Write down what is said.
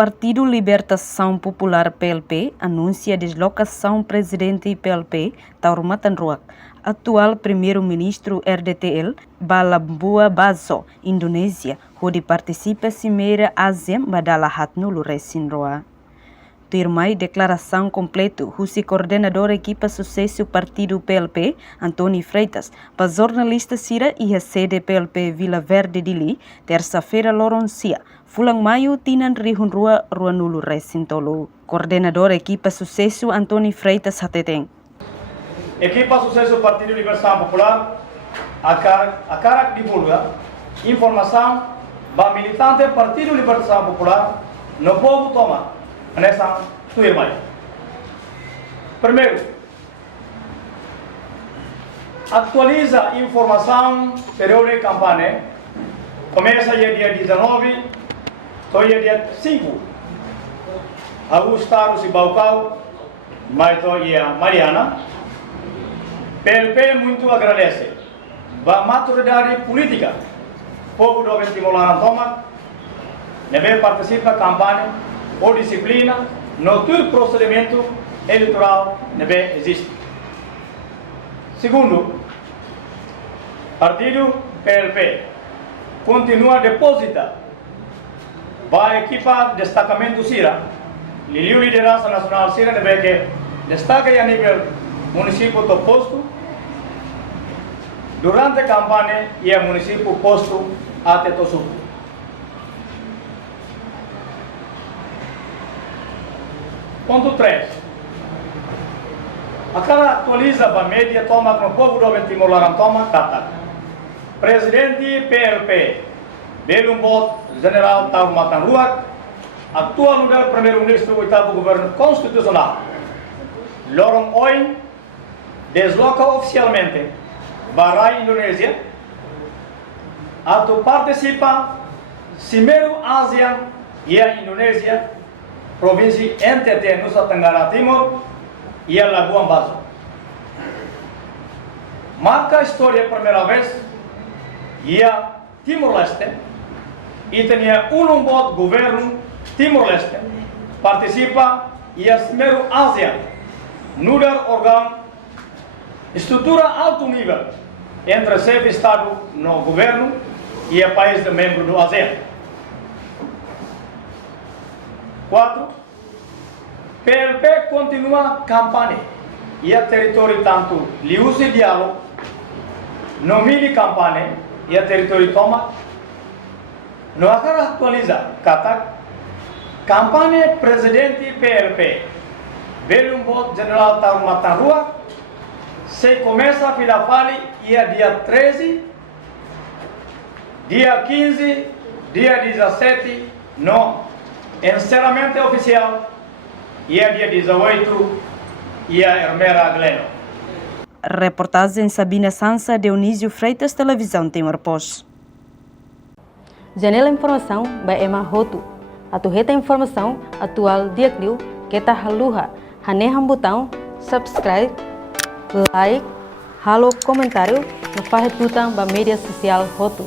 Partido Libertação Popular PLP anuncia deslocação presidente PLP Taurumatan Ruak, atual primeiro-ministro RDTL Balambua Baso, Indonésia, onde participa cimeira ASEAN badalahat nulu resinroa. Termai declaração completo, o coordenador equipa sucesso Partido PLP, Antônio Freitas, para jornalista Sira e a sede PLP Vila Verde Dili, terça-feira Loroncia, Fulang Maio, Tinan Rihun Rua, Ruanulu Resintolo. Coordenador equipa sucesso Antônio Freitas Hateteng. Equipa sucesso Partido Libertação Popular, a cara divulga informação para militante Partido Libertação Popular no povo toma. Nessa tua irmã. Primeiro, atualiza informação período de campanha. Começa dia 19, até dia 5. Augusto e Baucau, Maito e a Mariana. PLP muito agradece a maturidade política. O povo do Timor-Leste toma, deve participar da campanha ou disciplina no todo procedimento eleitoral deve existir. Segundo, Partido PLP continua a depositar para a equipa destacamento Sira, liderança nacional Sira deve que destaque a nível município do posto durante a campanha e a município posto até o sul. Ponto 3. A cara atualiza a média toma no povo do Timor-Leste toma kata. Presidente PLP, Belumbot General Taurumatan Ruak, atual lugar primeiro-ministro do oitavo governo constitucional, Lorong Oin, desloca oficialmente para a Indonésia, atu participa Cimeiro ASEAN e a Indonésia, província NTT Nusa Tenggara Timur e a Labuan Bajo. Marca a história primeira vez e a Timor-Leste e tinha voto governo Timor-Leste participa e a Cimeiro ASEAN nudar órgão estrutura alto nível entre chefe de Estado no governo e a país de membro do ASEAN. 4. PLP continua campanha e a território tanto liusi diálogo, no mini campanha e a território toma, no agora atualiza kata campanha presidente PLP, Belumbot General Taurumatan Ruak, se começa a Filafali e a dia 13, dia 15, dia 17, no encerramento oficial e a dia 18 e a Hermera Gleno. Reportagem Sabina Sansa, Dionísio Freitas, Televisão Timor-Post. Janela Informação by Emma Hotu. Atuheta informação atual diakliu kita haluha. Haneham botão subscribe, like, halo comentário no fahetutang ba media social Hotu.